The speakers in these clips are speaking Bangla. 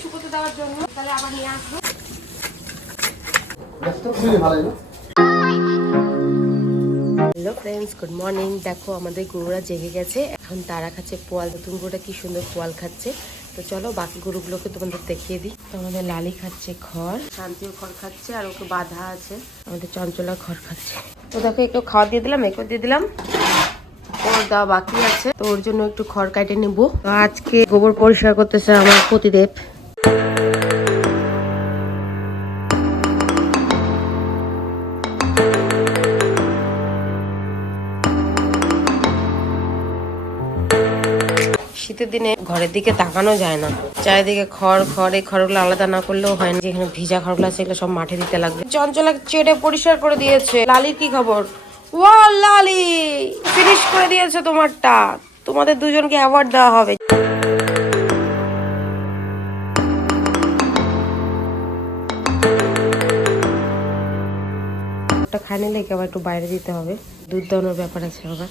শুকোতে দেওয়ার জন্য তাহলে আবার নিয়ে আসবো। Hello friends, good morning. দেখো আমাদের গরুরা জেগে গেছে, এখন তারা খাচ্ছে পোয়াল। নতুন গরুটা কি সুন্দর পোয়াল খাচ্ছে। তো চলো বাকি গরুগুলোকে তোমাদের দেখিয়ে দিই। তো আমাদের লালি খাচ্ছে খড়, শান্তিও খড় খাচ্ছে, আর ওকে বাঁধা আছে। আমাদের চঞ্চলা খড় খাচ্ছে। তো দেখো একটু খাওয়া দিয়ে দিলাম, একটু দিয়ে দিলাম। ওর দেওয়া বাকি আছে, তো ওর জন্য একটু খড় কাটে নেবো। আজকে গোবর পরিষ্কার করতেছে আমার পতিদেব। শীতের দিনে ঘরের দিকে তাকানো যায় না, চারিদিকে খড় খড়। এই খড়গুলো আলাদা না করলেও হয় না। যেখানে ভিজা খড়গুলো আছে এগুলো সব মাঠে দিতে লাগবে। চঞ্চলা চেটে পরিষ্কার করে দিয়েছে। লালির কি খবর? ওয়া লালি ফিনিশ করে দিয়েছে তোমারটা। তোমাদের দুজনকে অ্যাওয়ার্ড দেওয়া হবে। খাই নিলে আবার একটু বাইরে দিতে হবে, দুধ দেওয়ানোর ব্যাপার আছে আবার।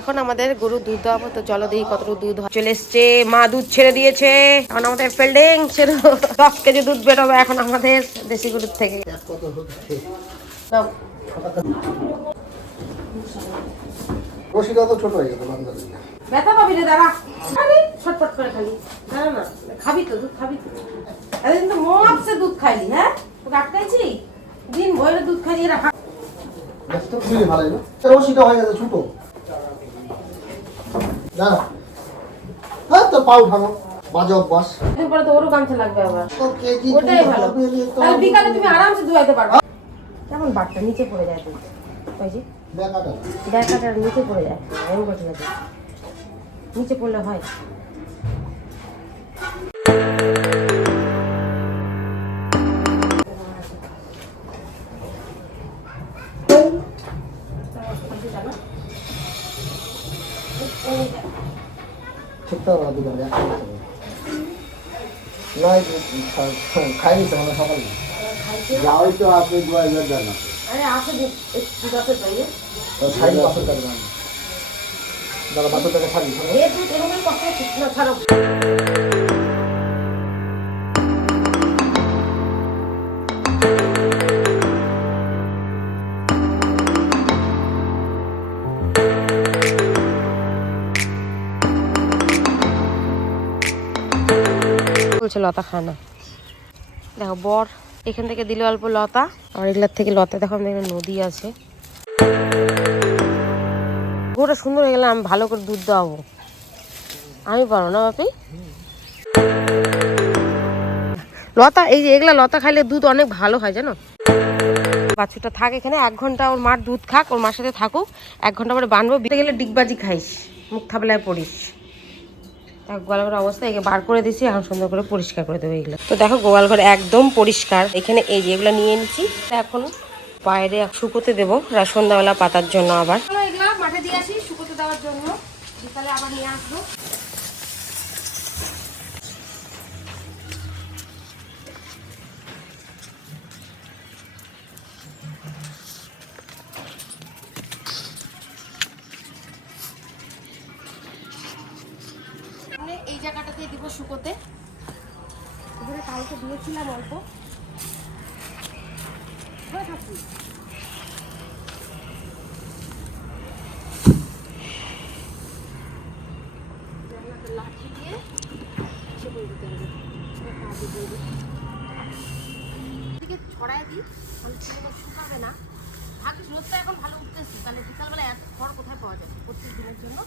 এখন আমাদের গরু দুধ দেওয়াবো, তো চলো দেখি কতটুকু দুধ চলে এসছে। মা দুধ ছেড়ে দিয়েছে, এখন আমাদের ফিল্ডিং ছেড়ে 10 কেজি দুধ বেরোবে এখন আমাদের দেশি গরুর থেকে। ব্যথা পাবি রে, দাঁড়া। ছটপট করে খালি দাঁড়া না, খাবি তো দুধ, খাবি তো। এতদিন তো মস্ত দুধ খাইলি, হ্যাঁ তোকে আটকাইছি? দিন ভরে দুধ খাইয়ে রাখা। কেমন বাটটা নিচে পড়ে যায়, ব্যাকাটার নিচে পড়ে যায়। নিচে পড়লে হয়। খাইনি তো মানে সকালে যাওয়াই তো আপনি 2000 জানা। আরে আছে দুধ আছে তাই ছাড়ি 500 টাকা দাম। দাদা 500 টাকা ছাড়ি। এই দুধ এরকমই কত ঠিক না, ছাড়ো। বলছে লতা খানা। দেখো বর এখান থেকে দিলে অল্প লতা, আর এগুলার থেকে লতা। দেখো আমাদের এখানে নদী আছে। গরুটা সুন্দর হয়ে গেলে আমি ভালো করে দুধ দেওয়াবো। আমি পারো না বাপি? লতা, এই যে এগুলা লতা খাইলে দুধ অনেক ভালো হয় জানো। বাছুরটা থাক এখানে 1 ঘন্টা, ওর মার দুধ খাক, ওর মার সাথে থাকুক। 1 ঘন্টা পরে বানবো। বিতে গেলে ডিগবাজি খাইস, মুখ থাবলায় পড়িস। গোয়াল ঘরের অবস্থা একে বার করে দিছি, এখন সুন্দর করে পরিষ্কার করে দেবো এগুলো। তো দেখো গোয়াল ঘর একদম পরিষ্কার। এখানে এই যে এগুলো নিয়ে নিচ্ছি, এখন বাইরে শুকোতে দেবো সন্ধ্যাবেলা পাতার জন্য। আবার এগুলো মাঠে দিয়ে আসি শুকোতে দেওয়ার জন্য, বিকালে আবার নিয়ে আসবো। এই জায়গাটাতে দিব শুকোতে। এখানে কালকে দিয়েছিলাম অল্প। লাঠি দিয়ে ছড়াই দিই, শুকাবে না। ভাগ্যিস রোদটা এখন ভালো উঠতেছি, তাহলে বিকালবেলা এত খড় কোথায় পাওয়া যাবে প্রত্যেক দিনের জন্য।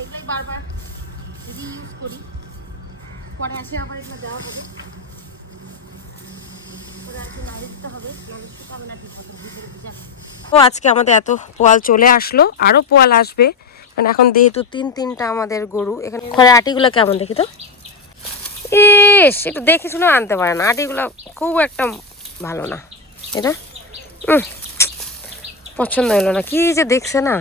এগুলোই বারবার রিইউজ করি, পরে আসে আবার এগুলো দেওয়া হবে। আজকে আমাদের এত পোয়াল চলে আসলো, আরো পোয়াল আসবে। মানে এখন যেহেতু 3-3টা আমাদের গরু, এখানে খড়ের আটিগুলো কেমন দেখি তো। ইস, একটু দেখে শুনে আনতে পারে না, আটিগুলো খুব একটা ভালো না। এটা পছন্দ হলো না, কি যে দেখছে না।